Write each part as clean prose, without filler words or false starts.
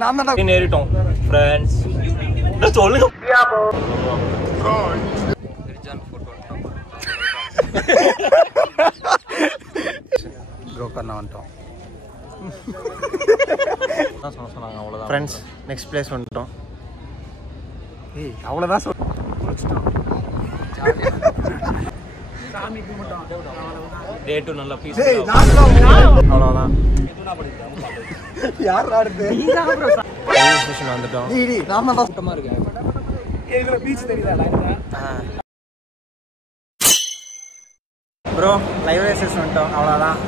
நான் தான் ஏறிட்டோம் ஃப்ரெண்ட்ஸ். சொல்லுங்க புரோக்கர் வந்துட்டோம் சொன்னாங்க. அவ்வளோதான் ஃப்ரெண்ட்ஸ், நெக்ஸ்ட் பிளேஸ் வந்துட்டோம். அவ்வளோதான் டே 2 நல்ல பீஸ். அவ்வளோதான். யார் ஆடுது? ரயில்வே ஸ்டேஷன் வந்துட்டோம். நாம தான் கூட்டமா இருக்கு. இதுல பீச் தெரியுதா? ப்ரோ ரயில்வே ஸ்டேஷன் வந்துட்டோம். அவ்வளோதான்.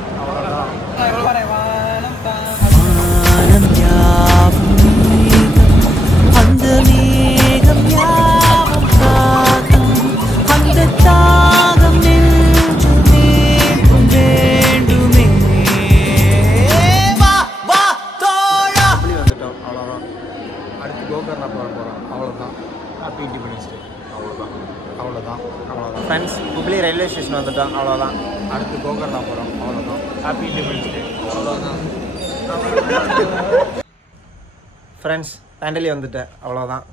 ஃப்ரெண்ட்ஸ், ஹுப்ளி ரயில்வே ஸ்டேஷன் வந்துட்டோம். அவ்வளோதான். அடுத்து கோகர்னா போகிறோம். அவ்வளோதான். Happy independence day. அவ்வளோதான் ஃப்ரெண்ட்ஸ். தாண்டலி வந்துட்டேன். அவ்வளோதான்.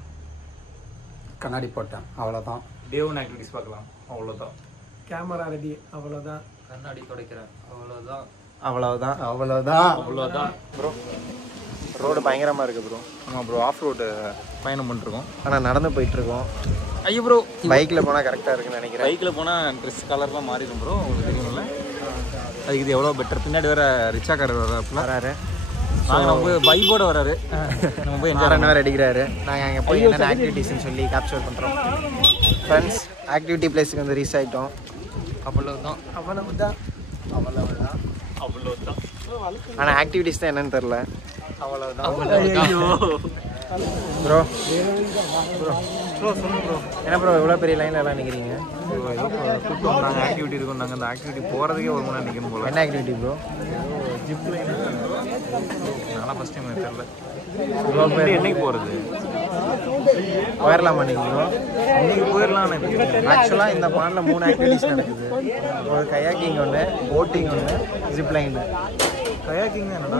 கண்ணாடி போட்டேன். அவ்வளோதான். டே 1 ஆக்டிவிட்டிஸ் பார்க்கலாம். அவ்வளோதான். Camera ready. அவ்வளோதான். கண்ணாடி துடைக்கிறேன். அவ்வளோதான். ப்ரோ ரோடு பயங்கரமாக இருக்குது ப்ரோ. ஆமாம் ப்ரோ, ஆஃப் ரோடு பயணம் பண்ணிருக்கோம். ஆனால் நடந்து போயிட்டுருக்கோம். ஐயோ ப்ரோ, பைக்கில் போனால் கரெக்டாக இருக்குன்னு நினைக்கிறேன். பைக்கில் போனால் ட்ரெஸ் கலர்லாம் மாறிடும் ப்ரோ, உங்களுக்கு தெரியும்ல. அதுக்கு இது எவ்வளோ பெட்டர். பின்னாடி வேறு ரிச்சா காரர் வராரு. நாங்கள் நம்ம போய் பைக்கோடு வராரு. நம்ம போய் என்ஜாய் வேறு அடிக்கிறாரு. நாங்கள் அங்கே போய் என்னென்ன ஆக்டிவிட்டிஸ்ன்னு சொல்லி கேப்சர் பண்ணுறோம். ஃப்ரெண்ட்ஸ், ஆக்டிவிட்டி பிளேஸுக்கு வந்து ரீச் ஆகிட்டோம். அவ்வளோதான். ஆனால் ஆக்டிவிட்டிஸ் தான் என்னன்னு தெரில. அவ்வளோதான். ப்ரோ சொல்லுங்க ப்ரோ. என்ன ப்ரோ இவ்வளோ பெரிய லைனில் எல்லாம் நிற்கிறீங்க? கூப்பிட்டு வந்தாங்க, ஆக்டிவிட்டி இருக்கும். நாங்கள் அந்த ஆக்டிவிட்டி போகிறதுக்கே ஒரு மணி நேரம் நிற்கணும் போல. என்ன ஆக்டிவிட்டி ப்ரோ? Zip line. நல்லா ஃபஸ்ட் டைம் தெரில. என்னைக்கு போகிறது? போயிடலாமா நீங்கள் ப்ரோ? இன்றைக்கி போயிடலாம். ஆக்சுவலாக இந்த பாண்டில் 3 ஆக்டிவிட்டிஸ் நடக்குது. ஒரு கயாக்கிங் ஒன்று, போட்டிங் ஒன்று, ஜிப் லைன். கயாக்கிங் என்னடா?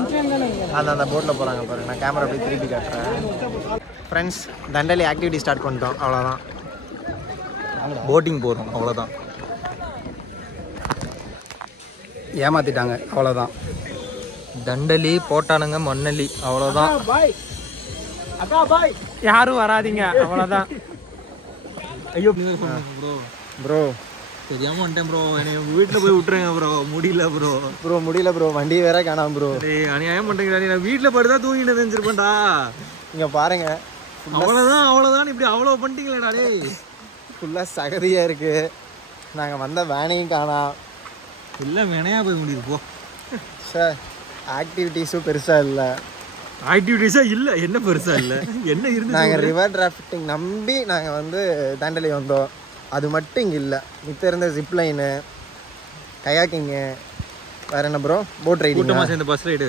அந்த போட்டில் போகிறாங்க பாருங்க. நான் கேமரா அப்படியே திருப்பி காட்டுறேன். ஃப்ரெண்ட்ஸ், தண்டலி ஆக்டிவிட்டி ஸ்டார்ட் பண்ணிட்டோம். அவ்வளோதான். போட்டிங் போகிறோம். அவ்வளோதான். ஏமாற்றிட்டாங்க. அவ்வளோதான். தண்டலி போட்டானுங்க மண்ணலி. அவ்வளோதான். யாரும் வராதிங்க. அவ்வளோதான். ஐயோ ப்ரோ தெரியாமல் வந்துட்டேன் ப்ரோ. என்னை வீட்டில் போய் விட்டுருங்க ப்ரோ. முடியல ப்ரோ. வண்டி வேற காணாம ப்ரோ. அநியாயம் பண்ணுறீங்களா? நான் வீட்டில் படுத்தா தூங்கிட்டு தெரிஞ்சிருப்பேன்டா. இங்கே பாருங்க. அவ்வளோதான். இப்படி அவ்வளோ பண்ணிட்டீங்களேடா. டே ஃபுல்லாக சகதியாக இருக்குது. நாங்கள் வந்த வேனையும் காணோம். இல்லை வேனையாக போய் முடியுது போ சார். ஆக்டிவிட்டீஸும் பெருசாக இல்லை. என்ன பெருசாக இல்லை? என்ன இருந்து நாங்கள் ரிவர் டிராஃப்டிங் நம்பி நாங்கள் வந்து தாண்டலி வந்தோம். அது மட்டும் இங்கே இல்லை. மித்த இருந்த ஜிப்லைனு, கயாக்கிங்கு, வேறு என்ன ப்ரோ, போட் ரைடு. சேர்ந்து பஸ் ரைடு,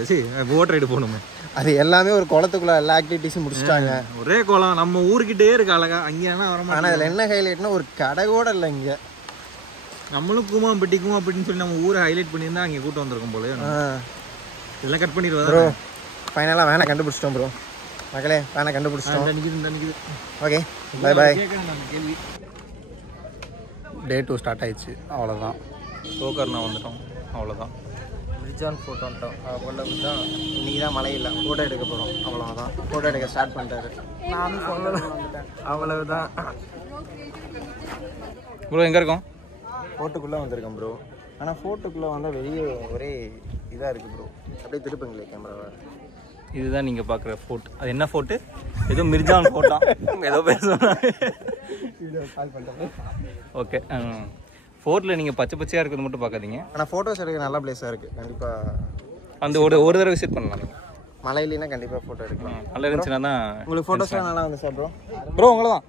போட் ரைடு போகணுமே. அது எல்லாமே ஒரு குளத்துக்குள்ளே எல்லா ஆக்டிவிட்டீஸும் முடிச்சிட்டாங்க. ஒரே குளம் நம்ம ஊருக்கிட்டே இருக்கு அழகா. அங்கே வர. ஆனால் அதில் என்ன ஹைலைட்னா ஒரு கடை கூட இல்லை இங்கே. நம்மளும் கூமாப்பட்டின்னு சொல்லி நம்ம ஊரை ஹைலைட் பண்ணியிருந்தா அங்கே கூட்டம் வந்திருக்கும் போல. இதெல்லாம் கட் பண்ணிடுவோம் ப்ரோ. ஃபைனலாக வேனை கண்டுபிடிச்சிட்டோம் ப்ரோ. மக்களே வேனை கண்டுபிடிச்சிட்டோம். Okay, bye bye. Day 2 start ஆயிடுச்சு. அவ்வளோதான். கோகர்னா வந்துட்டோம். அவ்வளோதான். ரிஜான் ஃபோட்டோ வந்துட்டோம். அவ்வளவுதான். இன்றைக்கி தான் மழை இல்லை, ஃபோட்டோ எடுக்க போகிறோம். அவ்வளோதான். ஃபோட்டோ எடுக்க ஸ்டார்ட் பண்ணிட்டாரு. நானும் சொல்லலாம். அவ்வளவுதான். ப்ரோ எங்கே இருக்கோம்? ஃபோட்டோக்குள்ளே வந்திருக்கேன் ப்ரோ. ஆனால் ஃபோட்டோக்குள்ளே வந்தால் வெளியே ஒரே இதாக இருக்குது ப்ரோ. அப்படியே திருப்புங்களே கேமராவை. இதுதான் நீங்கள் பார்க்குற ஃபோட்டோ. அது என்ன ஃபோட்டோ? ஏதோ மிர்ஜான் ஃபோட்டோ ஏதோ பேர் சொன்னாங்க. ஓகே. ஃபோர்ட்டில் நீங்கள் பச்சையாக இருக்கிறது மட்டும் பார்க்காதீங்க. ஆனால் ஃபோட்டோஸ் எடுக்க நல்ல பிளேஸாக இருக்குது. கண்டிப்பாக அந்த ஒரு தடவை விசிட் பண்ணலாம். நீங்கள் மழை இல்லைன்னா கண்டிப்பாக ஃபோட்டோ எடுக்கலாம். நல்லா இருந்துச்சுன்னா தான் உங்களுக்கு ஃபோட்டோஸ்லாம் நல்லா வந்து சார். ப்ரோ உங்களை தான்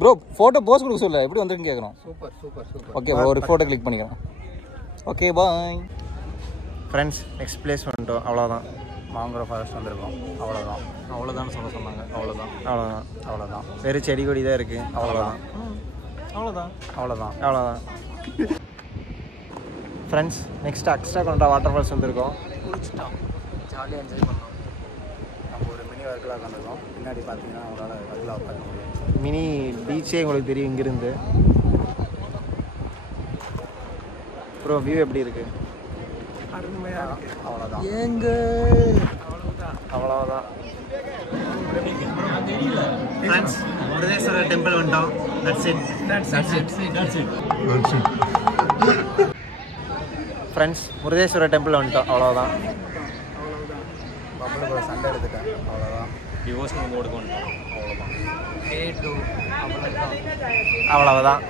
ப்ரோ ஃபோட்டோ போஸ்ட் கொடுக்க சொல்ல எப்படி வந்துருக்குன்னு கேட்குறோம். சூப்பர். ஓகே ஒரு ஃபோட்டோ கிளிக் பண்ணிக்கிறோம். Okay bye friends. Next place வந்துட்டோம். அவ்வளோதான். மாங்குரோ ஃபாரஸ்ட் வந்திருக்கோம். அவ்வளோதான் சொல்ல சொன்னாங்க. அவ்வளோதான். வெறும் செடி கொடி தான் இருக்குது. அவ்வளோதான். ஃப்ரெண்ட்ஸ், நெக்ஸ்ட் அக்ஸ்ட்ரா கொண்டா வாட்டர் ஃபால்ஸ் வந்திருக்கோம். குளிச்சுட்டோம். ஜாலியாக என்ஜாய் பண்ணோம். ஒரு மினி வர்க்கலாக வந்திருக்கோம். பின்னாடி பார்த்தீங்கன்னா அவங்களால வர்க்கலாக பார்க்க முடியும். மினி பீச்சே உங்களுக்கு தெரியும் இங்கிருந்து. ப்ரோ வியூ எப்படி இருக்கு? அருமையாக இருக்குது. அவ்வளோதான் எங்க அவ்வளோதான். முருகேஸ்வரர் டெம்பிள் வந்துட்டோம். ஃப்ரெண்ட்ஸ் முருகேஸ்வரர் டெம்பிள் வந்துட்டோம். அவ்வளோதான். பம்பளுக்குள்ள சண்டை எடுத்துட்டேன். அவ்வளோதான். டிவோர்ஸ் மோடுக்கு வந்துட்டோம். அவ்வளோதான். அவ்வளவுதான்.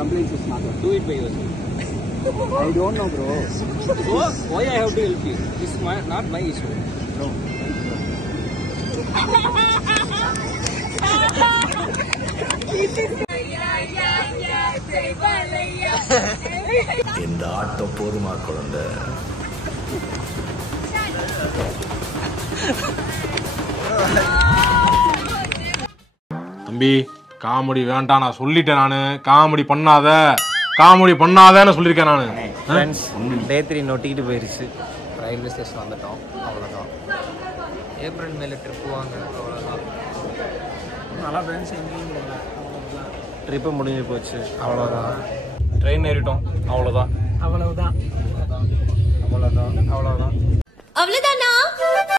Complaints is not. Do it by yourself. I don't know, bro. So why I have to help you? It's not my issue. No. இந்த ஆட்டம் போதுமா குழந்தை? தம்பி காமெடி வேண்டாம், நான் சொல்லிட்டேன். நான் காமெடி பண்ணாதன்னு சொல்லியிருக்கேன். நான் ஃப்ரெண்ட்ஸ் டே 3 நொட்டிக்கிட்டு போயிடுச்சு. ரயில்வே ஸ்டேஷன் வந்துட்டோம். அவ்வளோதான். ஏப்ரல் மேலே ட்ரிப் வாங்க. அவ்வளோதான். நல்லா ஃப்ரெண்ட்ஸ் எங்கேயும் போகல. ட்ரிப்பு முடிஞ்சு போச்சு. அவ்வளோதான். ட்ரெயின் ஏறிட்டோம். அவ்வளோதான். அவ்வளவுதான். அவ்வளோதான். அவ்வளோதானா?